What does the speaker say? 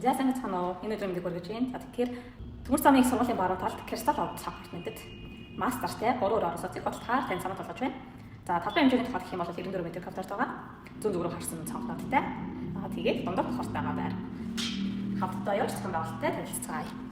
За сайн байна уу? Энэ өдөр мэдээ хүргэж байна. За тэгэхээр төмөр замын их сургуулийн баруун талд Crystal Office апартментэд мастертэй 3 оросоо цэг бодлохоор тань санаа толгож байна. За талбай хэмжээний тухайд гэх юм бол 94 м квадрат байгаа. Зүүн зүг рүү харсан цонхнуудтай. Тэгээд дундад бохортой байгаа байр. Хамтдаа явж зохион байгуулалттай танилцгаая.